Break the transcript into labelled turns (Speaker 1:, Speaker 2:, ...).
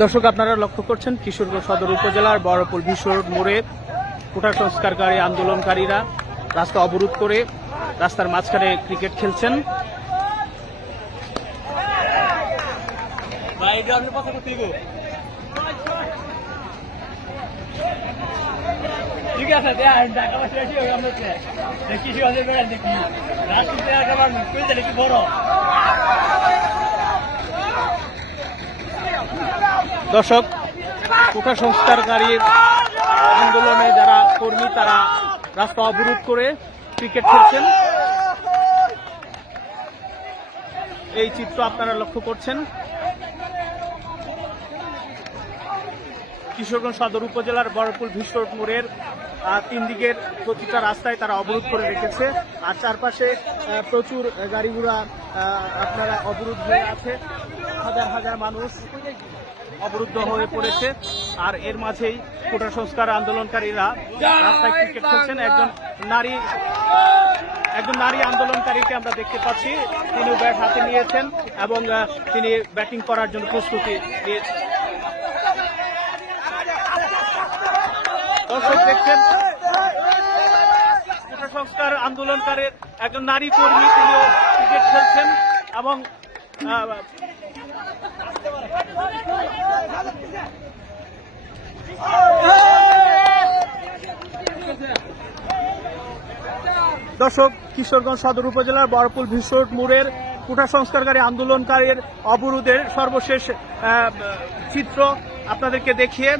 Speaker 1: দর্শক আপনারা লক্ষ্য করছেন কিশোরগঞ্জ সদর উপজেলার বড়পুর বিশ্ব মোড়ে কোটা সংস্কারকারী আন্দোলনকারীরা রাস্তা অবরোধ করে রাস্তার মাঝখানে ক্রিকেট খেলছেন।
Speaker 2: আছে আমরা দেখি দেখি।
Speaker 1: দর্শক কোটা সংস্কারকারীর আন্দোলনে যারা কর্মী তারা রাস্তা অবরোধ করে ক্রিকেট খেলছেন। এই চিত্র আপনারা লক্ষ্য করছেন। কিশোরগঞ্জ সদর উপজেলার বড়পুল ভীষণ মোড়ের আহ, তিন দিকের প্রতিটা রাস্তায় তারা অবরোধ করে রেখেছে। আর চারপাশে প্রচুর গাড়ি ঘোড়া আপনারা অবরোধ হয়ে আছে। হাজার হাজার মানুষ অবরুদ্ধ হয়ে পড়েছে। আর এর মাঝেই কোটা সংস্কার আন্দোলনকারীরা রাস্তায় ক্রিকেট খেলছেন। একজন নারী একজন নারী আন্দোলনকারীকে আমরা দেখতে পাচ্ছি। তিনি ব্যাট হাতে নিয়েছেন এবং তিনি ব্যাটিং করার জন্য প্রস্তুতি নিয়েছেন। দর্শক দেখছেন সংস্কার আন্দোলনকারীর একজন নারী কর্মী তিনিও ক্রিকেট খেলছেন এবং দর্শক কিশোরগঞ্জ সদর উপজেলার বরপুল ভীষণ মোড়ের কুটা সংস্কারকারী আন্দোলনকারীর অবরোধের সর্বশেষ চিত্র আপনাদেরকে দেখিয়ে